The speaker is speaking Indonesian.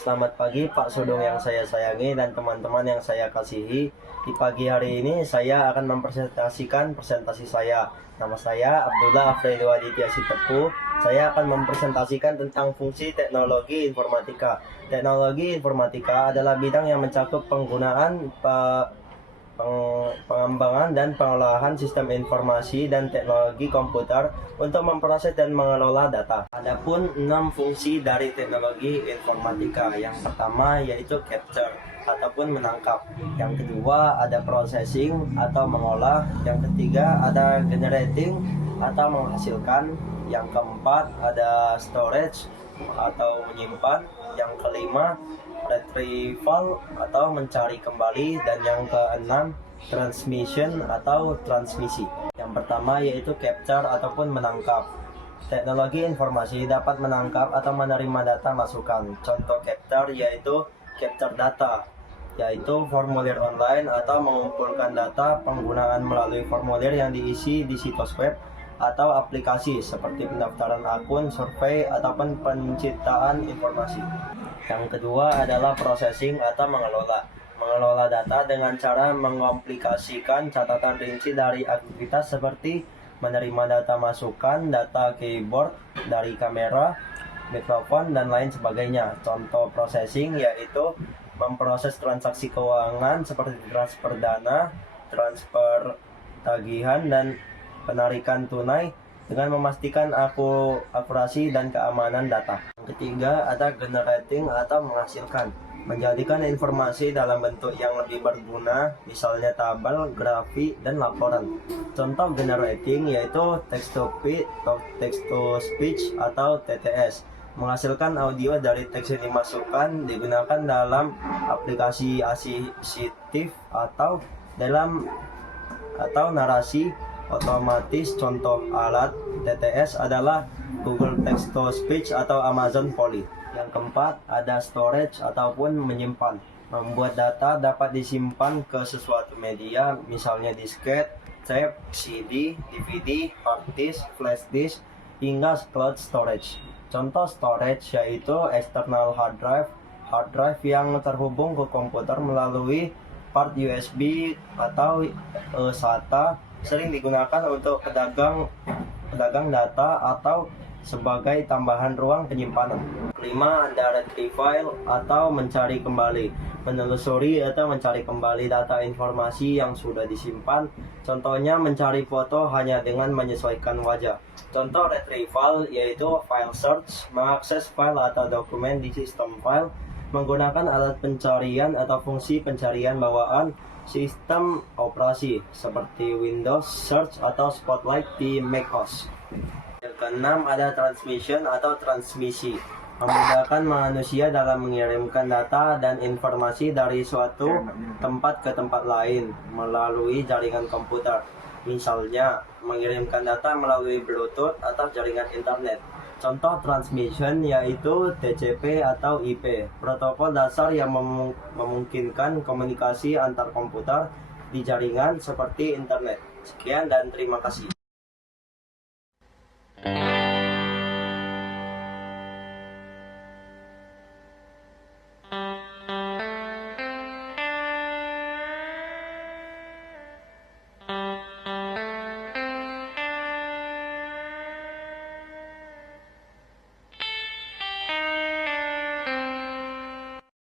Selamat pagi Pak Sudung yang saya sayangi dan teman-teman yang saya kasihi. Di pagi hari ini saya akan mempresentasikan presentasi saya. Nama saya Abdullah Afredo Aditya Sitepu. Saya akan mempresentasikan tentang fungsi teknologi informatika. Teknologi informatika adalah bidang yang mencakup penggunaan pengembangan dan pengolahan sistem informasi dan teknologi komputer untuk memproses dan mengelola data. Adapun 6 fungsi dari teknologi informatika. Yang pertama yaitu capture ataupun menangkap. Yang kedua ada processing atau mengolah. Yang ketiga ada generating atau menghasilkan. Yang keempat ada storage atau menyimpan. Yang kelima retrieval atau mencari kembali, dan yang keenam transmission atau transmisi. Yang pertama yaitu capture ataupun menangkap. Teknologi informasi dapat menangkap atau menerima data masukan. Contoh capture yaitu capture data, yaitu formulir online atau mengumpulkan data penggunaan melalui formulir yang diisi di situs web atau aplikasi seperti pendaftaran akun, survei, ataupun penciptaan informasi. Yang kedua adalah processing atau mengelola. Mengelola data dengan cara mengomplikasikan catatan rinci dari aktivitas seperti menerima data masukan, data keyboard dari kamera, mikrofon, dan lain sebagainya. Contoh processing yaitu memproses transaksi keuangan seperti transfer dana, transfer tagihan, dan penarikan tunai dengan memastikan akurasi dan keamanan data. Yang ketiga ada generating atau menghasilkan, menjadikan informasi dalam bentuk yang lebih berguna, misalnya tabel, grafik, dan laporan. Contoh generating yaitu text to speech atau TTS, menghasilkan audio dari teks yang dimasukkan, digunakan dalam aplikasi asistif atau narasi otomatis. Contoh alat TTS adalah Google Text to Speech atau Amazon Polly. Yang keempat ada storage ataupun menyimpan, membuat data dapat disimpan ke sesuatu media, misalnya disket, tape, CD, DVD, hard disk, flash disk, hingga cloud storage. Contoh storage yaitu external hard drive yang terhubung ke komputer melalui port USB atau SATA, sering digunakan untuk pedagang data atau sebagai tambahan ruang penyimpanan. Kelima ada retrieval atau mencari kembali, menelusuri atau mencari kembali data informasi yang sudah disimpan. Contohnya mencari foto hanya dengan menyesuaikan wajah. Contoh retrieval yaitu file search, mengakses file atau dokumen di sistem file menggunakan alat pencarian atau fungsi pencarian bawaan sistem operasi seperti Windows Search atau Spotlight di macOS. Yang keenam ada transmission atau transmisi, memudahkan manusia dalam mengirimkan data dan informasi dari suatu tempat ke tempat lain melalui jaringan komputer. Misalnya mengirimkan data melalui Bluetooth atau jaringan internet. Contoh transmission yaitu TCP atau IP, protokol dasar yang memungkinkan komunikasi antar komputer di jaringan seperti internet. Sekian dan terima kasih.